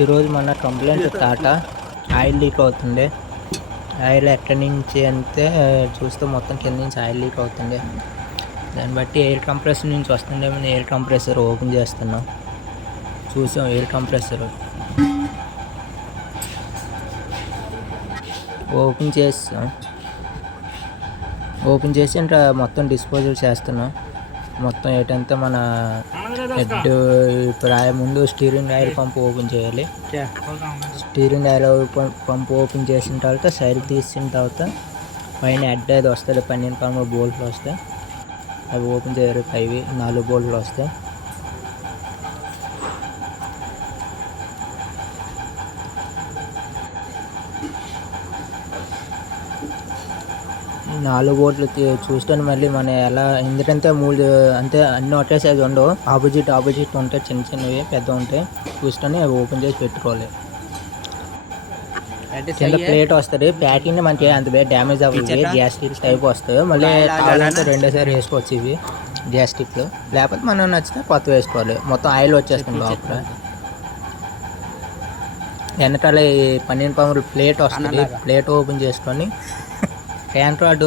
ఈరోజు మన complaint Tata oil leak అవుతుంది. ఆయిల్ ఎక్కడి నుంచి అంటే చూస్తే మొత్తం కింద నుంచి ఆయిల్ లీక్ అవుతుంది. దాన్ని బట్టి ఎయిర్ కంప్రెసర్ నుంచి వస్తుందేమో. ఎయిర్ కంప్రెసర్ ఓపెన్ చేస్తున్నాం. చూసాం ఎయిర్ కంప్రెసర్ ఓపెన్ చేసాం. ఓపెన్ చేసి ఇంకా మొత్తం డిస్పోజల్ చేస్తున్నాం. మొత్తం ఏంటంటే మన హెడ్ ముందు స్టీరింగ్ ఆయిల్ పంప్ ఓపెన్ చేయాలి. స్టీరింగ్ ఆయిల్ పంప్ ఓపెన్ చేసిన తర్వాత సైడ్ తీసిన తర్వాత పైన హెడ్ అది వస్తుంది. 12 బోల్ట్లు వస్తాయి. అవి ఓపెన్ చేయాలి. పైవి 4 బోల్ట్లు వస్తాయి. నాలుగు బోట్లు చూస్తాను. మళ్ళీ మన ఎలా ఎందుకంటే 3 అంటే అన్నీ ఒకే సైజు ఉండవు. ఆపోజిట్ ఉంటాయి. చిన్న చిన్నవి పెద్ద ఉంటాయి. చూసుకొని అవి ఓపెన్ చేసి పెట్టుకోవాలి. కింద ప్లేట్ వస్తుంది. ప్యాకింగ్ మనకి అంత బేగా డ్యామేజ్ అవ్వదు. గ్యాస్ స్టిక్స్ టైప్ వస్తాయి. మళ్ళీ కావాలంటే 2 సార్లు వేసుకోవచ్చు. ఇవి గ్యాస్ స్టిక్లు. లేకపోతే మనం నచ్చితే కొత్త వేసుకోవాలి. మొత్తం ఆయిల్ వచ్చేస్తుంది లోపల. వెనకాల 12 ప్లేట్ వస్తుంది. ప్లేట్ ఓపెన్ చేసుకొని ట్యాంక్ రాడ్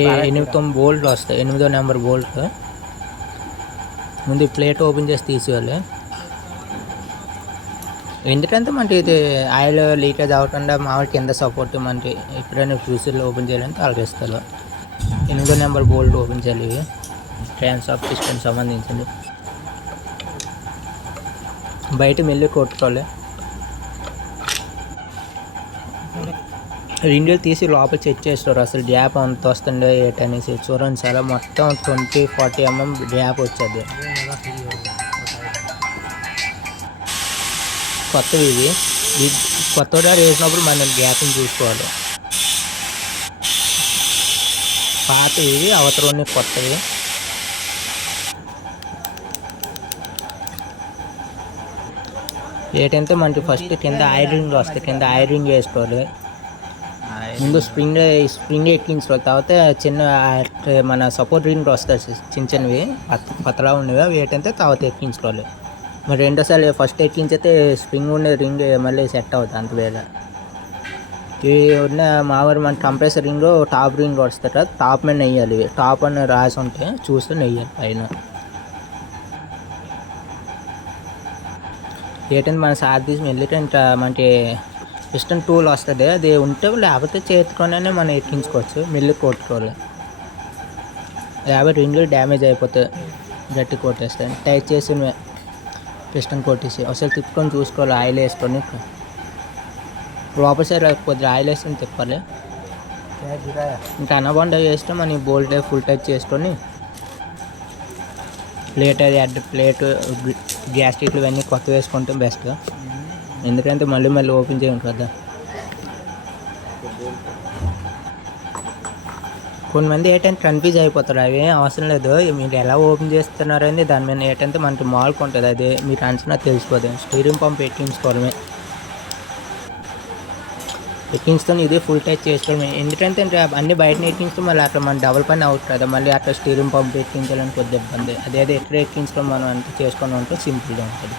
8 బోల్ట్లు వస్తాయి. 8వ నెంబర్ బోల్ట్ ముందు ప్లేట్ ఓపెన్ చేసి తీసేయాలి. ఎందుకంటే మనకి ఇది ఆయిల్ లీకేజ్ అవ్వకుండా మామూలు కింద సపోర్ట్ మనకి ఎప్పుడైనా ఫ్యూచర్లో ఓపెన్ చేయాలంటే అలగిస్తారు. 8వ నెంబర్ బోల్ట్ ఓపెన్ చేయాలి. ఇవి ట్రాన్స్ ఆఫ్ సిస్టమ్ సంబంధించింది. బయట మెల్లి కొట్టుకోవాలి. రింగులు తీసి లోపల చెక్ చేస్తారు. అసలు గ్యాప్ అంత వస్తుందో ఏటనేసి చూడండి. చాలా మొత్తం 20-40 mm గ్యాప్ వచ్చేది. కొత్తవి ఇవి. కొత్త దారి వేసినప్పుడు మనం గ్యాప్ని చూసుకోవాలి. పాత ఇవి అవతలని కొత్తవి. ఏంటంటే మనకి ఫస్ట్ కింద ఐరన్ వస్తాయి. కింద ఐరన్ వేసుకోవాలి. ముందు స్ప్రింగ్ ఎక్కించుకోవాలి. తర్వాత చిన్న మన సపోర్ట్ రింగ్ వస్తాయి. చిన్నవి పతలా ఉండేవి. అవి ఏంటంటే తర్వాత ఎక్కించుకోవాలి. మరి రెండోసారి ఫస్ట్ ఎక్కించితే స్ప్రింగ్ ఉండే రింగ్ మళ్ళీ సెట్ అవుతుంది. అంత వేళ ఇవి ఉన్న మామూలు మన కంప్రెసర్ రింగ్ టాప్ రింగ్ వస్తుంది. టాప్ మీద నెయ్యాలి. టాప్ అని రాసి ఉంటే చూస్తే నెయ్యాలి. పైన ఏంటంటే మన సార్ తీసి వెళ్ళితే ఇంకా మనకి పిస్టన్ టూల్ వస్తుంది. అది ఉంటే లేకపోతే చేతితోనే మనం ఎక్కించుకోవచ్చు. మిల్లు కొట్టుకోవాలి. లేకపోతే రింగులు డ్యామేజ్ అయిపోతాయి. గట్టి కొట్టేస్తాయి. టైట్ చేసి పిస్టన్ కొట్టేసి ఒకసారి తిప్పుకొని చూసుకోవాలి. ఆయిల్ వేసుకొని లోపల సైడ్ కొద్దిగా ఆయిల్ వేసుకొని తిప్పాలి. ఇంకా అనబొండ వేస్తే మనం బోల్ట్ ఫుల్ టచ్ చేసుకొని ప్లేట్ అది హెడ్ ప్లేట్ గ్యాస్ స్టిక్లు ఇవన్నీ కొత్త వేసుకుంటే బెస్ట్. ఎందుకంటే మళ్ళీ ఓపెన్ చేయం కదా. కొంతమంది ఏంటంటే కన్ఫ్యూజ్ అయిపోతారు. అవి అవసరం లేదు. మీరు ఎలా ఓపెన్ చేస్తున్నారని దాని మీద ఏంటంటే మనకి మార్క్ ఉంటుంది. అది మీకు అంచనా తెలిసిపోదు. Steering pump ఎక్కించుకోవడమే. ఎక్కించుకొని ఇదే ఫుల్ టచ్ చేసుకోవడమే. ఎందుకంటే అన్ని బయట ఎక్కించుకో మళ్ళీ అట్లా మన డబుల్ పని అవుతుంది కదా. మళ్ళీ అట్లా స్టీరింగ్ పంప్ ఎక్కించాలని కొద్దిగా ఇబ్బంది. అదేదో ఎక్కడ ఎక్కించుకొని మనం అంతా చేసుకొని ఉంటే సింపుల్గా ఉంటుంది.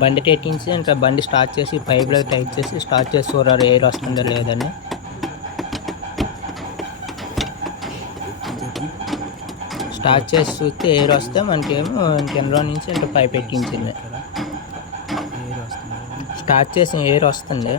బండికి ఎక్కించి ఇంకా బండి స్టార్ట్ చేసి పైప్లో టైట్ చేసి స్టార్ట్ చేసి చూడాలి ఎయిర్ వస్తుందో లేదని. స్టార్ట్ చేసి చూస్తే ఎయిర్ వస్తే మనకేమో కిందలో నుంచి ఇంకా పైప్ ఎక్కించింది. స్టార్ట్ చేసి ఎయిర్ వస్తుంది.